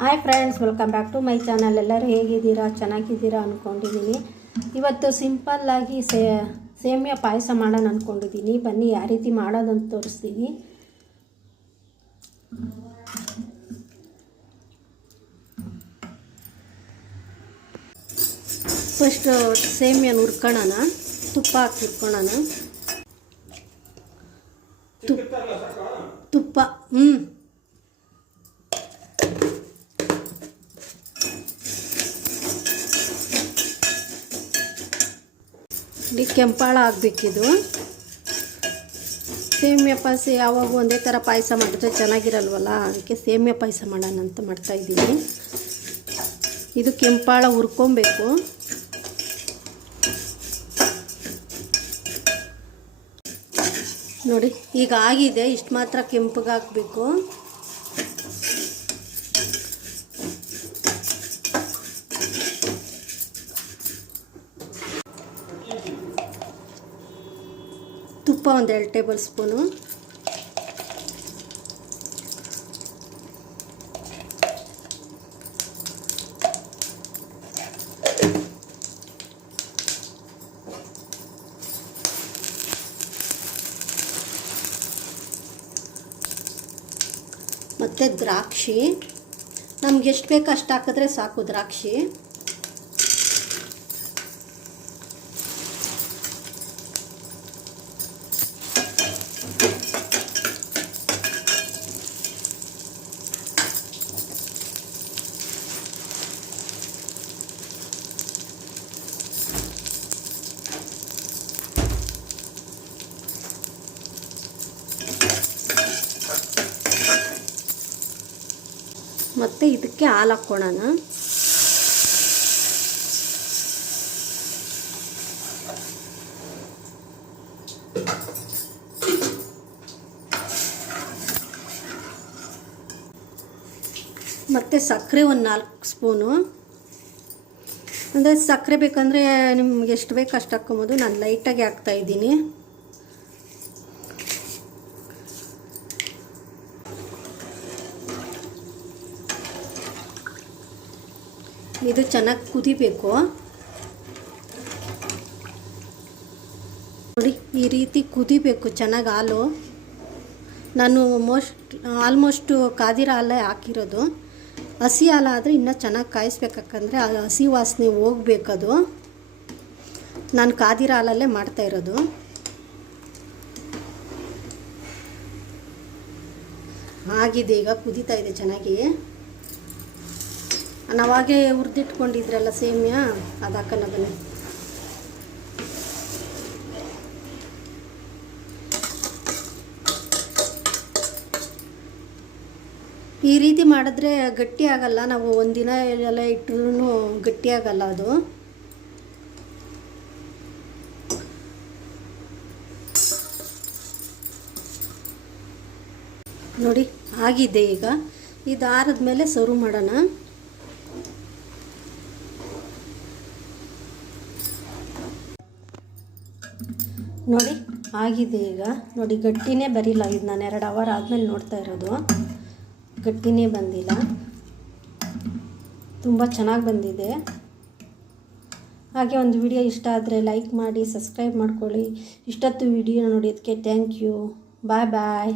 Hi friends welcome back to my channel ಎಲ್ಲರೂ ಹೇಗಿದ್ದೀರಾ? ಚೆನ್ನಾಗಿದ್ದೀರಾ ಅಂದ್ಕೊಂಡಿದ್ದೀನಿ ಇವತ್ತು ಸಿಂಪಲ್ಲಾಗಿ ಸೇ, ಸೇಮಿಯಾ ಪಾಯಸ ಮಾಡೋಣ ಅಂದ್ಕೊಂಡಿದ್ದೀನಿ ಬನ್ನಿ, ಯಾವ ರೀತಿ ಮಾಡೋದಂತ ತೋರಿಸ್ತೀನಿ. ಫಸ್ಟ್ ಸೇಮಿಯಾನ ಹುರ್ಕೊಳ್ಳೋಣ. ತುಪ್ಪ ಹಾಕಿ ಹುರ್ಕೊಳ್ಳೋಣ. ತುಪ್ಪ ತುಪ್ಪ ಹ್ಞೂ ಇಡೀ ಕೆಂಪಾಳ ಆಗಬೇಕಿದು. ಸೇಮ್ಯ ಪಾಯಸ ಯಾವಾಗ ಒಂದೇ ಥರ ಪಾಯಸ ಮಾಡಿದ್ರೆ ಚೆನ್ನಾಗಿರಲ್ವಲ್ಲ? ಅದಕ್ಕೆ ಸೇಮ್ಯ ಪಾಯಸ ಮಾಡೋಣ ಅಂತ ಮಾಡ್ತಾಯಿದ್ದೀನಿ ಇದು ಕೆಂಪಾಳ ಹುರ್ಕೊಬೇಕು. ನೋಡಿ, ಈಗ ಆಗಿದೆ. ಇಷ್ಟು ಮಾತ್ರ ಕೆಂಪಗೆ ತುಪ್ಪ ಒಂದು ಎರಡು ಟೇಬಲ್ ಸ್ಪೂನು. ಮತ್ತು ದ್ರಾಕ್ಷಿ. ನಮ್ಗೆ ಎಷ್ಟು ಬೇಕು ಅಷ್ಟು ಹಾಕಿದ್ರೆ ಸಾಕು ದ್ರಾಕ್ಷಿ. ಮತ್ತು ಇದಕ್ಕೆ ಹಾಲು ಹಾಕ್ಕೊಳ್ಳೋಣ ಮತ್ತು ಸಕ್ಕರೆ ಒಂದು ನಾಲ್ಕು ಸ್ಪೂನು. ಅಂದರೆ ಸಕ್ಕರೆ ಬೇಕಂದರೆ ನಿಮ್ಗೆ ಎಷ್ಟು ಬೇಕು ಅಷ್ಟು ಹಾಕ್ಕೊಬೋದು. ನಾನು ಲೈಟಾಗಿ ಹಾಕ್ತಾಯಿದ್ದೀನಿ ಇದು ಚೆನ್ನಾಗಿ ಕುದಿಬೇಕು. ನೋಡಿ, ಈ ರೀತಿ ಕುದಿಬೇಕು ಚೆನ್ನಾಗಿ ಹಾಲು. ನಾನು ಮೋಸ್ಟ್, ಆಲ್ಮೋಸ್ಟು ಕಾದಿರ ಹಾಲೇ ಹಾಕಿರೋದು. ಹಸಿ ಹಾಲು ಆದರೆ ಇನ್ನೂ ಚೆನ್ನಾಗಿ ಕಾಯಿಸ್ಬೇಕಂದ್ರೆ ಹಸಿ ವಾಸನೆ ಹೋಗ್ಬೇಕದು. ನಾನು ಕಾದಿರ ಹಾಲಲ್ಲೇ ಮಾಡ್ತಾ ಇರೋದು. ಆಗಿದೆ, ಈಗ ಕುದೀತಾ ಇದೆ ಚೆನ್ನಾಗಿ. ನಾವಾಗೆ ಹುರಿದಿಟ್ಕೊಂಡಿದ್ರಲ್ಲ ಸೇಮಿಯಾ? ಅದು ಹಾಕೋಣ ಬನ್ನಿ. ಈ ರೀತಿ ಮಾಡಿದ್ರೆ ಗಟ್ಟಿ ಆಗಲ್ಲ. ನಾವು ಒಂದಿನ ಎಲ್ಲ ಇಟ್ಟರೂ ಗಟ್ಟಿ ಆಗಲ್ಲ ಅದು. ನೋಡಿ, ಆಗಿದೆ ಈಗ. ಇದು ಆರಿದ್ಮೇಲೆ ಸರ್ವ್ ಮಾಡೋಣ. ನೋಡಿ, ಆಗಿದೆ ಈಗ. ನೋಡಿ, ಗಟ್ಟಿನೇ ಬರಿಲ್ಲ. ಇದು ನಾನು ಎರಡು ಅವರ್ ಆದಮೇಲೆ ನೋಡ್ತಾ ಇರೋದು. ಗಟ್ಟಿನೇ ಬಂದಿಲ್ಲ. ತುಂಬ ಚೆನ್ನಾಗಿ ಬಂದಿದೆ. ಹಾಗೆ ಒಂದು ವಿಡಿಯೋ ಇಷ್ಟ ಆದರೆ ಲೈಕ್ ಮಾಡಿ ಸಬ್ಸ್ಕ್ರೈಬ್ ಮಾಡ್ಕೊಳ್ಳಿ. ಇಷ್ಟೊತ್ತು ವಿಡಿಯೋ ನೋಡಿದ್ದಕ್ಕೆ ಥ್ಯಾಂಕ್ ಯು ಬಾಯ್ ಬಾಯ್